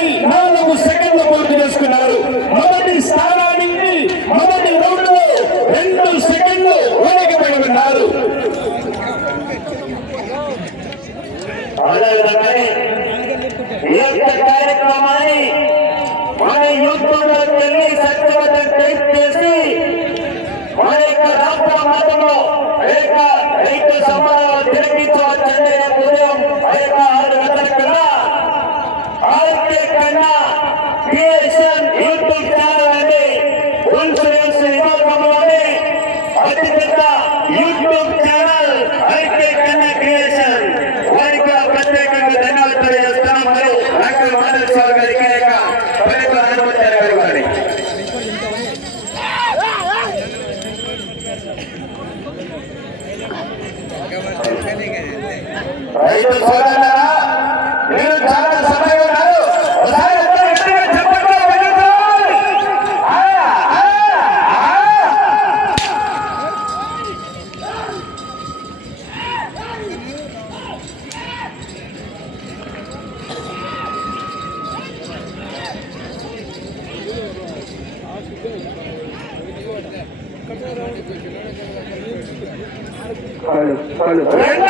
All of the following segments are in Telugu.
Rey. इंश्योरेंस रिपोर्ट बंगलौरे अधिकृत यूट्यूब चैनल ऐके कन्या क्रिएशन వారిగా ప్రత్యేకంగా ధన్యవాదాలు తెలియజేస్తున్నాం మరియు డాక్టర్ మాధవ్ స్వామి గారి యొక్క ప్రభుత్వ అనుమతి గారి వారి రైతు సోదరు Pablo, Pablo.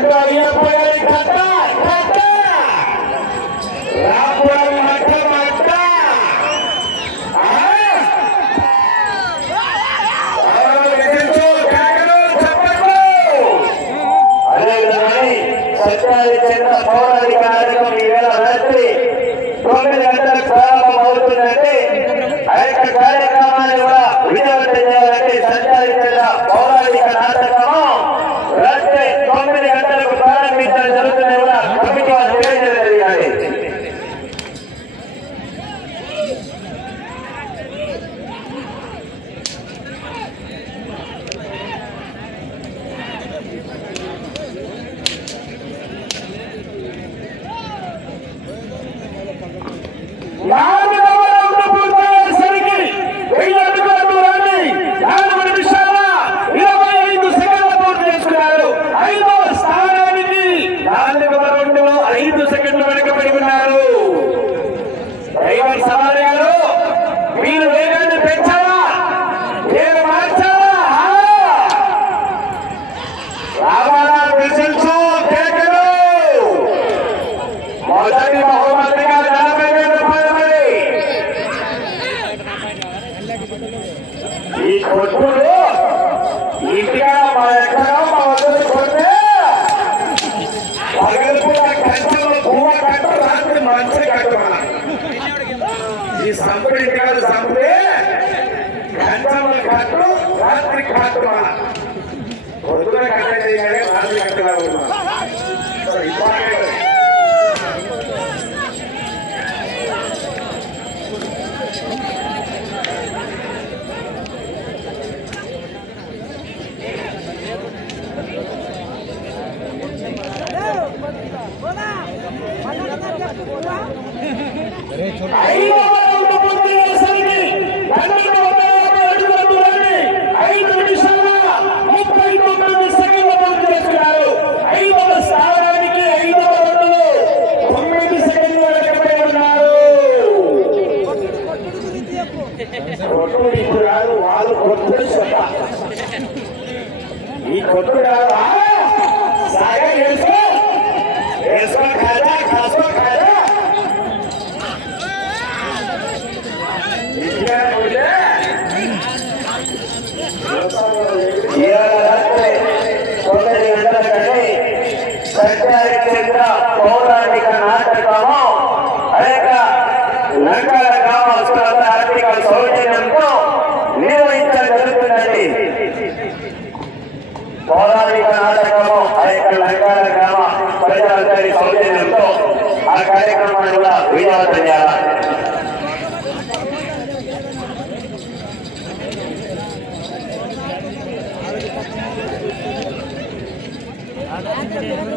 Gloria ఈ కొట్టుడు ఇంటిగా మా ఎక్కడ మా వద్దకు కొడితే మంచి ఈ సంపుడు ఇంటికాదు సంపుడే గంజాములు కట్టు రాత్రి కట్టుమన్న రాత్రి కట్టగలుగుతున్నా ఇంపార్టెంట్ Yeah.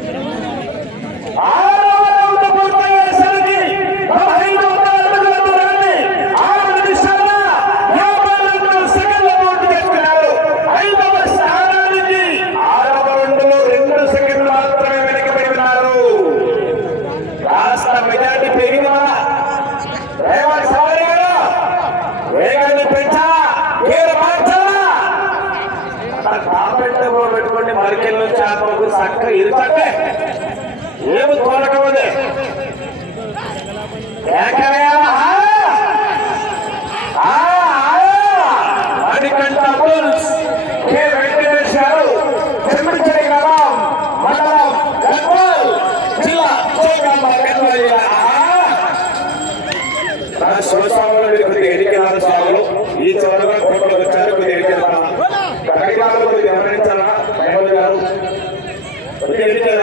శివస్వాములు కొద్దిగా ఎడికెళ్ళాలి స్వాములు. ఈ చివరగా కోటలకు వచ్చారు కొద్దిగా ఎడికెళ్తారా గమనించాలా గారు కొద్దిగా ఎడికెళ్ళారు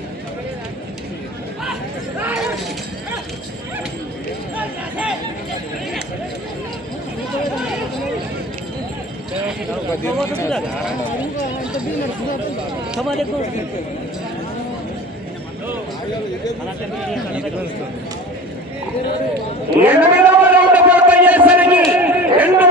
ఎనిమిదవ రౌండ్ పూర్తి చేసరికి రెండు